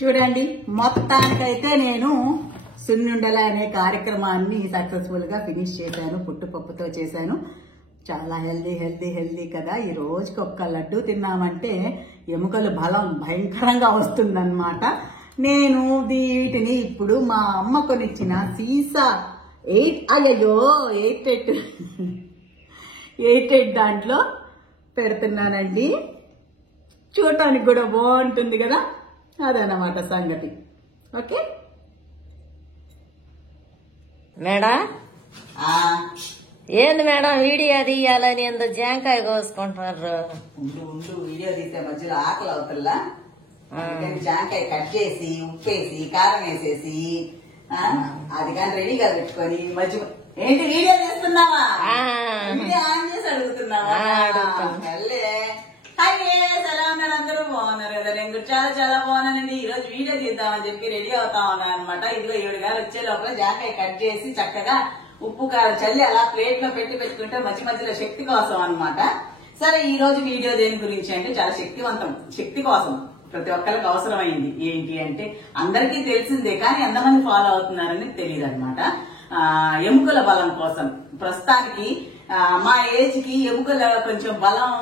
చూడండి, మొత్తానికైతే నేను సున్నుండల అనే కార్యక్రమాన్ని సక్సెస్ఫుల్ గా ఫినిష్ చేశాను. పుట్టుపప్పుతో చేశాను. చాలా హెల్దీ కదా. ఈ రోజుకి ఒక్క లడ్డు తిన్నామంటే ఎముకల బలం భయంకరంగా వస్తుందన్నమాట. నేను వీటిని ఇప్పుడు మా అమ్మ కొనిచ్చిన సీసా 88 దాంట్లో పెడుతున్నానండి. చూడటానికి కూడా బాగుంటుంది కదా, అదన్నమాట సంగతి. ఓకే మేడం, ఏంది మేడం వీడియో తీయాలని ఎందుకు జాంకాయ కోసుకుంటున్నారు? ఉండు వీడియో తీసే మధ్యలో ఆకలి అవుతుందా, జాంకాయ కట్ చేసి ఉప్పేసి కారం వేసేసి అది కానీ రెడీగా పెట్టుకొని మధ్య ఏంటి వీడియో చేస్తున్నావా? వీడియో ఆన్ చేసి అడుగుతున్నావా? ఎలా ఉన్నారు? అందరూ బాగున్నారు కదా. నేను చాలా బాగున్నానండి. ఈ రోజు వీడియో తీద్దామని చెప్పి రెడీ అవుతా ఉన్నాను అనమాట. ఇదిగో 7 గారు వచ్చే లోపల జాంకాయ కట్ చేసి చక్కగా ఉప్పు కారం చల్లి అలా ప్లేట్ లో పెట్టుకుంటే మధ్యలో శక్తి కోసం అనమాట. సరే, ఈ రోజు వీడియో దేని గురించి అంటే చాలా శక్తి కోసం ప్రతి ఒక్కరికి అవసరమైంది. ఏంటి అంటే అందరికీ తెలిసిందే, కానీ ఎంతమంది ఫాలో అవుతున్నారని తెలియదు అనమాట. ఎముకల బలం కోసం ప్రస్తుతానికి మా ఏజ్ కి ఎముకల కొంచెం బలం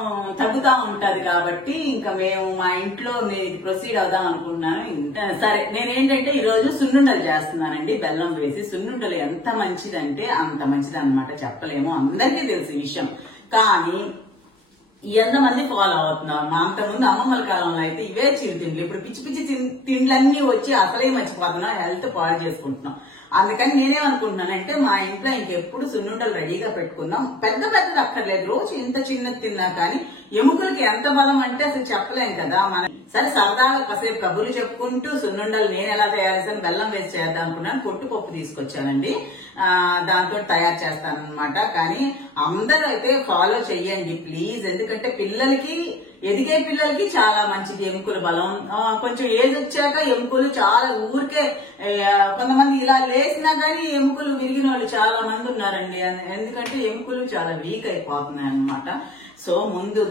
తగ్గుతా ఉంటది కాబట్టి ఇంకా మేము మా ఇంట్లో ప్రొసీడ్ అవుదాం అనుకున్నాను. సరే, నేనేంటంటే ఈ రోజు సున్నుండలు చేస్తున్నానండి. బెల్లం వేసి సున్నుండలు ఎంత మంచిదంటే అంత మంచిది అనమాట. చెప్పలేము, అందరికీ తెలిసిన విషయం. కానీ ఎంతమంది ఫాలో అవుతున్నారు? మా అంతకుముందు అమ్మమ్మల కాలంలో అయితే ఇవే చిరుతిండ్లు. ఇప్పుడు పిచ్చి తిండ్లన్నీ వచ్చి అసలే మర్చిపోతున్నాం, హెల్త్ పాడు చేసుకుంటున్నాం. అందుకని నేనేమనుకుంటున్నానంటే మా ఇంట్లో ఇంకెప్పుడు సున్నుండలు రెడీగా పెట్టుకుందాం. పెద్దది అక్కర్లేదు, రోజు ఇంత చిన్నది తిన్నా కానీ ఎముకలకి ఎంత బలం అంటే అసలు చెప్పలేం కదా. సరే, సరదాగా కాసేపు కబుర్లు చెప్పుకుంటూ సున్నుండలు నేను ఎలా తయారు చేస్తాను, బెల్లం వేసి చేద్దాం అనుకున్నాను. పొట్టుపప్పు తీసుకొచ్చానండి, దాంతో తయారు చేస్తానన్నమాట. కానీ అందరూ అయితే ఫాలో చెయ్యండి ప్లీజ్, ఎందుకంటే ఎదిగే పిల్లలకి చాలా మంచిది ఎముకల బలం. కొంచెం ఏజ్ వచ్చాక ఎముకలు చాలా ఊరికే కొంతమంది ఇలా లేసినా గానీ ఎముకలు విరిగిన వాళ్ళు చాలా మంది ఉన్నారండి. ఎందుకంటే ఎముకలు చాలా వీక్ అయిపోతున్నాయి అన్నమాట. సో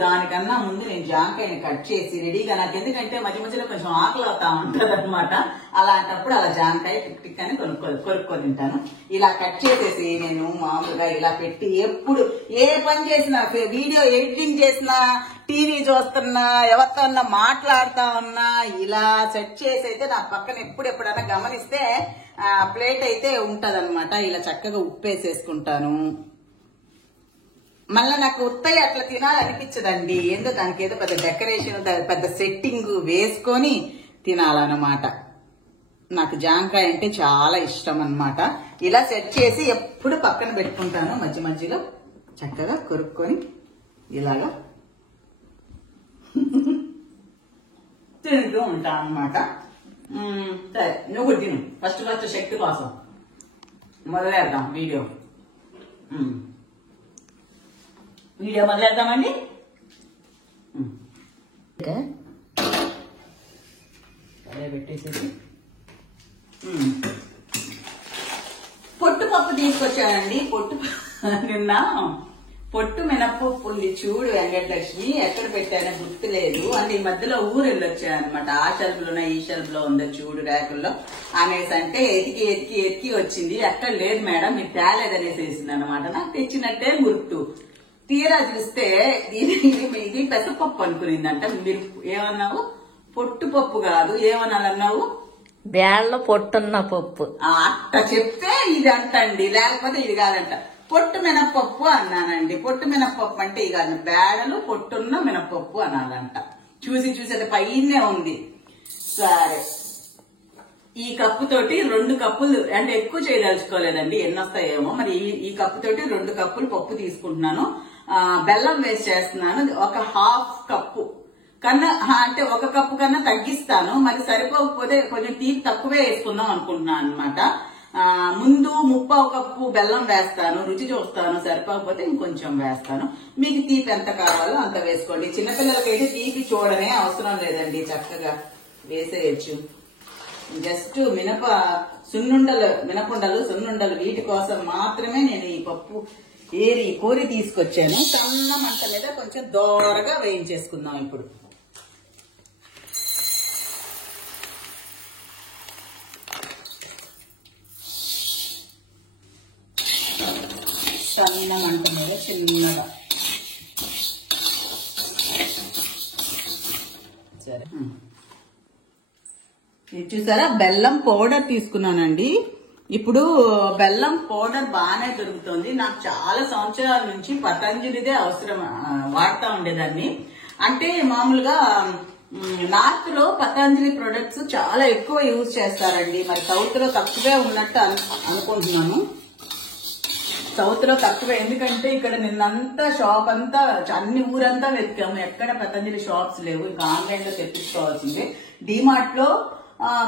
దానికన్నా ముందు నేను జాంకాయని కట్ చేసి రెడీగా, నాకు ఎందుకంటే మధ్యలో కొంచెం ఆకలి అవుతా ఉంటది అనమాట. అలాంటప్పుడు అలా జాంకాయ టిక్ అని కొనుక్కొని తింటాను. ఇలా కట్ చేసేసి నేను మామూలుగా ఇలా పెట్టి ఎప్పుడు ఏ పని చేసినా, వీడియో ఎడిటింగ్ చేసినా, టీవీ చూస్తున్నా, ఎవరితో మాట్లాడుతా ఉన్నా ఇలా సెట్ చేసి అయితే నా పక్కన ఎప్పుడైనా గమనిస్తే ప్లేట్ అయితే ఉంటదన్నమాట. ఇలా చక్కగా ఉప్పేసేసుకుంటాను. మళ్ళీ నాకు ఉత్తయ్య అట్లా తినాలనిపించదండి. దానికి ఏదో పెద్ద డెకరేషన్, పెద్ద సెట్టింగ్ వేసుకొని తినాలన్నమాట. నాకు జాంకాయ అంటే చాలా ఇష్టం అన్నమాట. ఇలా సెట్ చేసి ఎప్పుడు పక్కన పెట్టుకుంటాను. మధ్యలో చక్కగా కొరుక్కొని ఇలాగా తింటూ ఉంటాను అన్నమాట. సరే, నువ్వు కూడా తిను. ఫస్ట్ శక్తి కోసం మొదలెడదాం వీడియో మొదలెడదామండి. అదే పెట్టేసేసి పొట్టుపప్పు తీసుకొచ్చానండి. నిన్న పొట్టు మినపప్పు ఉంది చూడు వెంకటలక్ష్మి, ఎక్కడ పెట్టానో గుర్తులేదు. అంటే ఈ మధ్యలో ఊరు వెళ్ళొచ్చాయనమాట. ఆ షెల్ఫ్లోనే ఈ షెల్ఫ్ లో ఉందో చూడు ర్యాకుల్లో అనేసి అంటే ఎతికి వచ్చింది. ఎక్కడ లేదు మేడం, మీరు తేలేదనేసి వేసింది అనమాట. నాకు తెచ్చినట్టే గుర్తు. తీరా చూస్తే ఇది పెసరపప్పు అనుకునిందంట. మీరు ఏమన్నావు? పొట్టుపప్పు కాదు, ఏమన్నావు? బ్యాళ్ళలో పొట్టున్న పప్పు. అట్ట చెప్తే ఇది అంటండి, లేకపోతే ఇది కాదంట. పొట్టు మినపప్పు అన్నానండి. పొట్టు మినపప్పు అంటే ఇక బేడలు పొట్టున్న మినపప్పు అనాలంట. చూసి అది పైనే ఉంది. సరే, ఈ కప్పు తోటి 2 కప్పులు, అంటే ఎక్కువ చేయదలుచుకోలేదండి, ఎన్ని వస్తాయేమో మరి. ఈ కప్పు తోటి 2 కప్పులు పప్పు తీసుకుంటున్నాను. బెల్లం వేసి చేస్తున్నాను. ఒక 1/2 కప్పు కన్నా, అంటే 1 కప్పు కన్నా తగ్గిస్తాను. మరి సరిపోకపోతే కొంచెం తీపి తక్కువే వేసుకుందాం అనుకుంటున్నాను అనమాట. ముందు 3/4 కప్పు బెల్లం వేస్తాను, రుచి చూస్తాను, సరిపోకపోతే ఇంకొంచెం వేస్తాను. మీకు తీపి ఎంత కావాలో అంత వేసుకోండి. చిన్నపిల్లలకైతే తీపి చూడనే అవసరం లేదండి, చక్కగా వేసేయచ్చు. జస్ట్ సున్నుండలు వీటి కోసం మాత్రమే నేను ఈ పప్పు కోరి తీసుకొచ్చాను. సన్న మంట మీద కొంచెం దోరగా వేయించేసుకుందాం ఇప్పుడు. సన్న మంట మీద చిన్నగా. సరే, ఇది చూసారా బెల్లం పౌడర్ తీసుకున్నానండి. ఇప్పుడు బెల్లం పౌడర్ బాగానే దొరుకుతుంది. నాకు చాలా సంవత్సరాల నుంచి పతంజలిదే అవసరం వాడుతూ ఉండేదాన్ని. అంటే మామూలుగా నార్త్ లో పతంజలి ప్రొడక్ట్స్ చాలా ఎక్కువ యూజ్ చేస్తారండి. మరి సౌత్ లో తక్కువే ఉన్నట్టు అనుకుంటున్నాను. సౌత్ లో తక్కువే, ఎందుకంటే ఇక్కడ నిన్నంతా షాప్ అంతా అన్ని ఊరంతా వెతికాము, ఎక్కడ పతంజలి షాప్స్ లేవు. ఇంకా ఆన్లైన్ లో తెప్పించుకోవాల్సిందే. డిమార్ట్ లో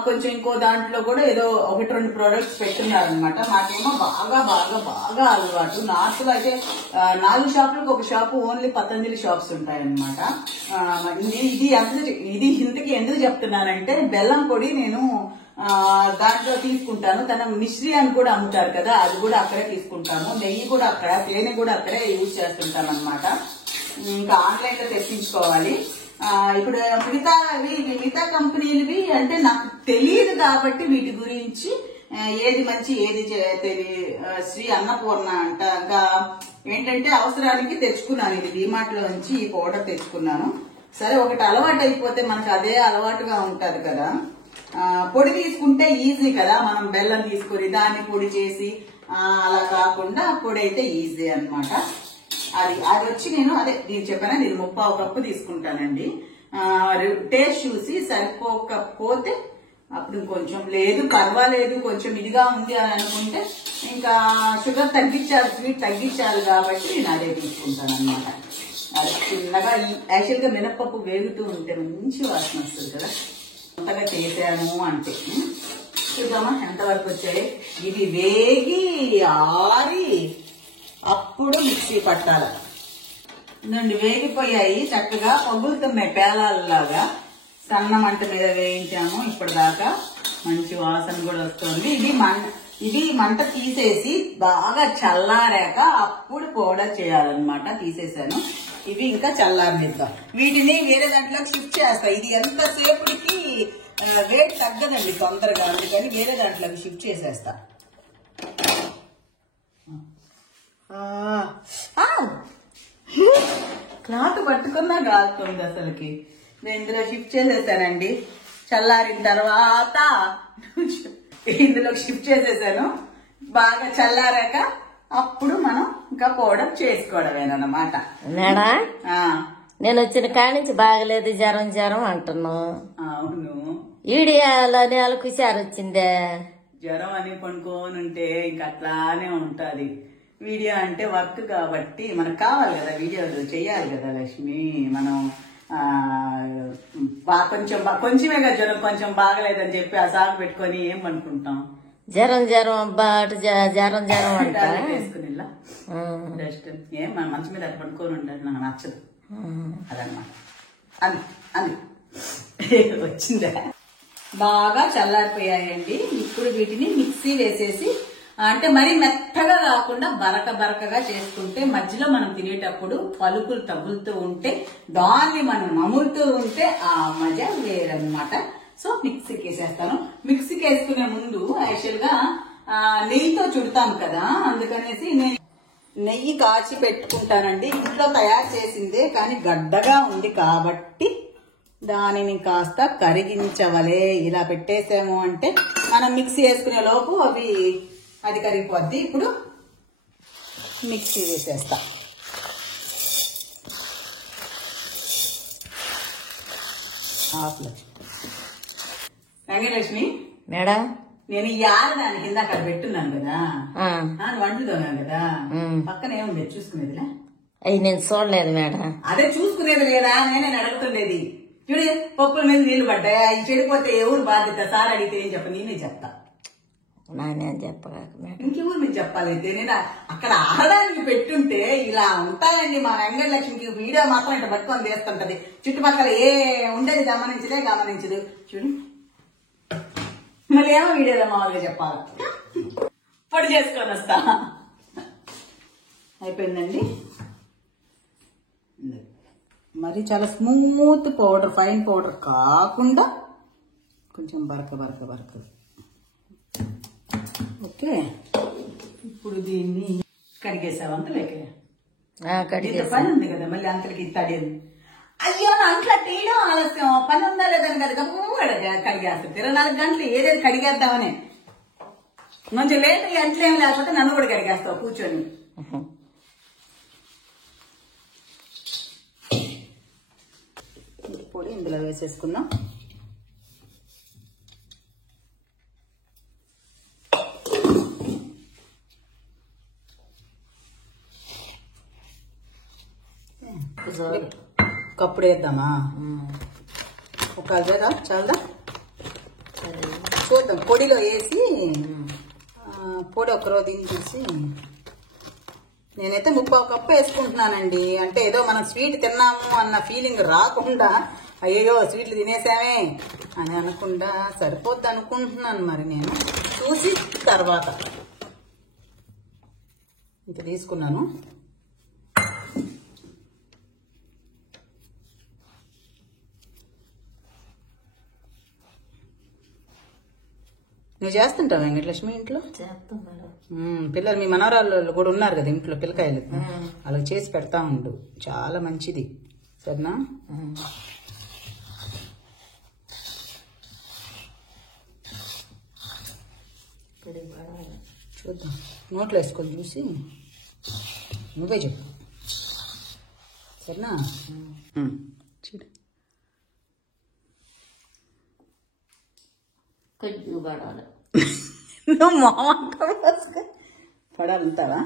కొంచెం ఇంకో దాంట్లో కూడా ఏదో 1-2 ప్రొడక్ట్స్ పెట్టున్నారనమాట. మాకేమో బాగా బాగా బాగా అలవాటు. నార్త్ లో అయితే 4 షాపులకు ఒక షాపు ఓన్లీ పతంజలి షాప్స్ ఉంటాయన్నమాట. ఇది ఇంతకి ఎందుకు చెప్తున్నానంటే బెల్లం పొడి నేను దాంట్లో తీసుకుంటాను. తన మిశ్రీ అని కూడా అమ్ముతారు కదా, అది కూడా అక్కడే తీసుకుంటాను. నెయ్యి కూడా అక్కడ, తేనె కూడా అక్కడే యూజ్ చేస్తుంటాను అనమాట. ఇంకా ఆన్లైన్ లో తెప్పించుకోవాలి. ఇప్పుడు మిగతా కంపెనీలవి అంటే నాకు తెలియదు కాబట్టి వీటి గురించి ఏది మంచి ఏది శ్రీ అన్నపూర్ణ అంట. ఇంకా ఏంటంటే అవసరానికి తెచ్చుకున్నాను. ఇది డిమార్ట్ లో నుంచి ఈ పౌడర్ తెచ్చుకున్నాను. సరే, ఒకటి అలవాటు అయిపోతే మనకు అదే అలవాటుగా ఉంటది కదా. పొడి తీసుకుంటే ఈజీ కదా, మనం బెల్లం తీసుకుని దాన్ని పొడి చేసి అలా కాకుండా పొడి అయితే ఈజీ అనమాట. అది వచ్చి నేను నేను చెప్పాను, నేను 3/4 కప్పు తీసుకుంటానండి. టేస్ట్ చూసి సరిపోకపోతే అప్పుడు కొంచెం లేదు పర్వాలేదు, కొంచెం ఇదిగా ఉంది అని అనుకుంటే ఇంకా షుగర్ తగ్గించాలి, స్వీట్ తగ్గించాలి కాబట్టి నేను అదే తీసుకుంటాను అనమాట. అది చిన్నగా యాక్చువల్ గా మినపప్పు వేగుతూ ఉంటే మంచి వాసన వస్తుంది కదా. అంతగా చేసాను అంటే చూద్దామా ఎంతవరకు వచ్చాయి. ఇది వేగి ఆరి అప్పుడు మిక్సీ పట్టాలి. ఇదండి వేగిపోయాయి, చక్కగా పగులుతున్నాయి పేలాలలాగా. సన్న మంట మీద వేయించాము ఇప్పటిదాకా, మంచి వాసన కూడా వస్తుంది. ఇది మంట తీసేసి బాగా చల్లారాక అప్పుడు పౌడర్ చేయాలన్నమాట. తీసేసాను, ఇవి ఇంకా చల్లారనిద్దాం. వీటిని వేరే దాంట్లోకి షిఫ్ట్ చేస్తా. ఇది ఎంతసేపటికి వేడి తగ్గదండి తొందరగా, అందుకని వేరే దాంట్లోకి షిఫ్ట్ చేసేస్తా. క్లాత్ పట్టుకున్నా కాలుతుంది అసలుకి. నేను ఇందులో షిఫ్ట్ చేసేసానండి. చల్లారిన తర్వాత ఇందులో షిఫ్ట్ చేసేసాను. బాగా చల్లారాక అప్పుడు మనం ఇంకా పౌడర్ చేసుకోవడమేనమాట. నేను వచ్చిన కాడి నుంచి బాగలేదు, జ్వరం అంటున్నావు. అవును, ఈడియాలో నెలకు సారి వచ్చిందే. జ్వరం అని పనుకోని ఉంటే ఇంకా అట్లానే ఉంటది. వీడియో అంటే వర్క్ కాబట్టి మనకు కావాలి కదా, వీడియోలు చెయ్యాలి కదా లక్ష్మి. మనం కొంచెమే కదా జ్వరం, కొంచెం బాగలేదని చెప్పి ఆ సాగు పెట్టుకొని ఏం అనుకుంటాం. జ్వరం అబ్బా, అటు జ్వరం అంటే వేసుకుని జస్ట్ ఏం మన మంచి మీద అటు పడుకొని ఉండాలి, నాకు నచ్చదు అదనమాట. అది వచ్చిందా. బాగా చల్లారిపోయాయండి. ఇప్పుడు వీటిని మిక్సీ వేసేసి, అంటే మరీ మెత్తగా కాకుండా బరకగా చేసుకుంటే మధ్యలో మనం తినేటప్పుడు పలుకులు తగులుతూ ఉంటే దాన్ని మనం నములుతూ ఉంటే ఆ మజా వేరనమాట. సో మిక్సీకి వేసేస్తాను. మిక్సీకి వేసుకునే ముందు యాక్చువల్ గా నెయ్యితో చుడతాం కదా, అందుకనేసి నేను నెయ్యి కాచి పెట్టుకుంటానండి. ఇంట్లో తయారు చేసిందే కానీ గడ్డగా ఉంది కాబట్టి దానిని కాస్త కరిగించవలే. ఇలా పెట్టేసాము అంటే మనం మిక్సీ వేసుకునే లోపు అది కరిగిపోద్ది. ఇప్పుడు మిక్సీ వేసేస్తా. రంగలక్ష్మి మేడం, నేను ఈ దాని కింద అక్కడ పెట్టున్నాను కదా, వండుతున్నాను కదా, పక్కన ఏముంది చూసుకునేదిలే. అయ్యి నేను చూడలేదు మేడం. అదే చూసుకునేది లేదా నేను అడుగుతుండేది. చూడు, పప్పుల మీద నీళ్లు పడ్డాయి, అవి చెడిపోతే ఎవరు బాధ్యత? సార్ అడిగితే ఏం చెప్ప, నేనే చెప్తా. నానేం చెప్పగాక మేడం, ఇంకెవరు మీకు చెప్పాలైతే. నేను అక్కడ ఆడడానికి పెట్టుంటే ఇలా ఉంటాయండి. మా వెంకటలక్ష్మికి వీడియో మాత్రం ఇట్లా పట్టుకొని తీస్తుంటది. చుట్టుపక్కల ఏ ఉండేది గమనించదు. చూడు, మళ్ళీ ఏమో వీడియోలో మామూలుగా చెప్పాలి. పొడి చేసుకొని వస్తా. అయిపోయిందండి. మరి చాలా స్మూత్ పౌడర్, ఫైన్ పౌడర్ కాకుండా కొంచెం బరక. ఓకే, ఇప్పుడు దీన్ని కడిగేసావు అంతలేకే కడిగేసి పని ఉంది కదా మళ్ళీ అంతలకి తడేది. అయ్యో అంట్లో తీయడం ఆలస్యం, పని ఉందా లేదని కదా కడిగేస్తాను. 24 గంటలు ఏదేది కడిగేద్దామని. కొంచెం లేట్ అంట్లో ఏం లేకపోతే నన్ను కూడా కడిగేస్తావు కూర్చొని. పొడి ఇందులో వేసేసుకుందాం. కప్పుడు వేద్దామా? ఒక అల్వేదా చాలదా? చూద్దాం. పొడిలో వేసి పొడి ఒకరోజు తీసి నేనైతే 3/4 కప్పు వేసుకుంటున్నానండి. అంటే ఏదో మనం స్వీట్ తిన్నాము అన్న ఫీలింగ్ రాకుండా, అయ్యో స్వీట్లు తినేసామే అని అనకుండా సరిపోద్ది అనుకుంటున్నాను. మరి నేను చూసి తర్వాత ఇంత తీసుకున్నాను. నువ్వు చేస్తుంటావు వెంకటలక్ష్మి ఇంట్లో? పిల్లలు మీ మనవరాళ్ళు కూడా ఉన్నారు కదా ఇంట్లో పిల్లకాయలు, అలా చేసి పెడతా ఉండు, చాలా మంచిది. సరేనా? చూద్దాం. నోట్లో వేసుకొని చూసి నువ్వే చెప్పు. సరేనా? చూడు నువ్వు మామ పడాలంటావా?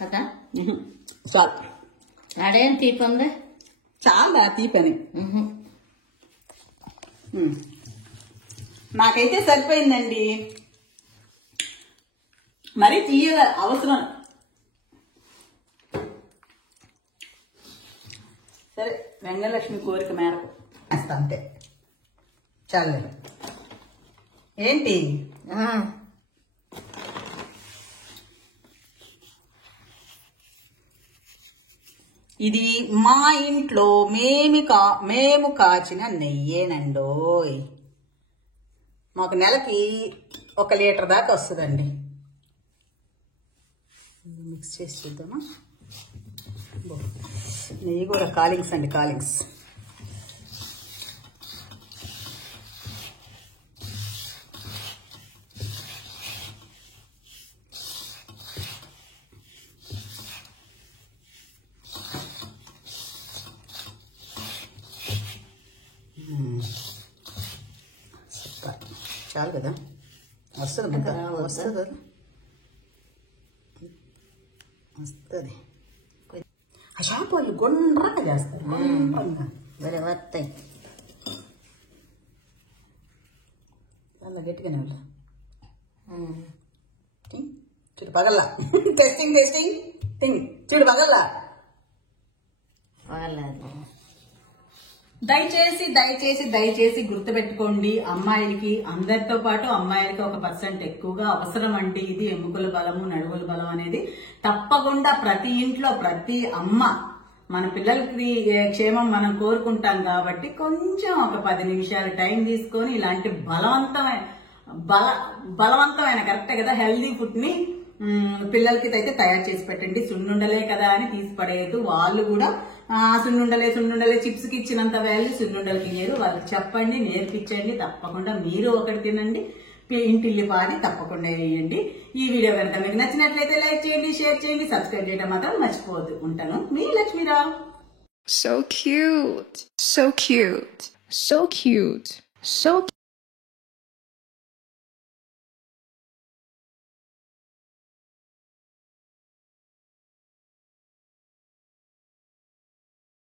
కదా చాలు. ఆడేం తీపంది? చాలా తీపని. నాకైతే సరిపోయిందండి. మరీ తీయగా అవసరం. సరే, వెంగళలక్ష్మి కోరిక మేరకు వేస్తా అంతే. చాలు. ఏంటి ఇది? మా ఇంట్లో మేము కాచిన నెయ్యేనండోయ్. మాకు నెలకి 1 లీటర్ దాకా వస్తుందండి. మిక్స్ చేసి చూద్దామా? నెయ్యి కూడా కాలింగ్స్ అండి, కాలింగ్స్. చాలు కదా, వస్తుంది ముద్ద, వస్తుంది కదా, వస్తుంది. ఆ షాపు వాళ్ళు గుండ్రంగా చేస్తారు, గుండ్రంగా మరి వస్తాయి. అలా గట్టిగానే వాళ్ళు చూడు పగల్లా. టెస్టింగ్ టెస్టింగ్ థింగ్ చూడు పగల్లా. దయచేసి దయచేసి దయచేసి గుర్తుపెట్టుకోండి, అమ్మాయిలకి అందరితో పాటు అమ్మాయిలకి 1% ఎక్కువగా అవసరం అండి. ఇది ఎముకల బలము, నడువుల బలం అనేది తప్పకుండా ప్రతి ఇంట్లో ప్రతి అమ్మ మన పిల్లలకి క్షేమం మనం కోరుకుంటాం కాబట్టి కొంచెం ఒక 10 నిమిషాలు టైం తీసుకొని ఇలాంటి బలవంతమైన కరెక్టే కదా హెల్దీ ఫుడ్ ని పిల్లలకి అయితే తయారు చేసి పెట్టండి. సున్నుండలే కదా అని తీసి పడేయద్దు. వాళ్ళు కూడా సున్నుండలే చిప్స్ కి ఇచ్చినంత వాల్యూ సున్నుండలకి ఇయ్యరు. వాళ్ళకి చెప్పండి, నేర్పించండి. తప్పకుండా మీరు ఒకటి తినండి, ఇంటిల్లి పాది తప్పకుండా వేయండి. ఈ వీడియో కనుక మీకు నచ్చినట్లయితే లైక్ చేయండి, షేర్ చేయండి, సబ్స్క్రైబ్ చేయడం మాత్రం మర్చిపోవద్దు. ఉంటాను, మీ Lakshmi Rao. So cute. So cute. So cute. So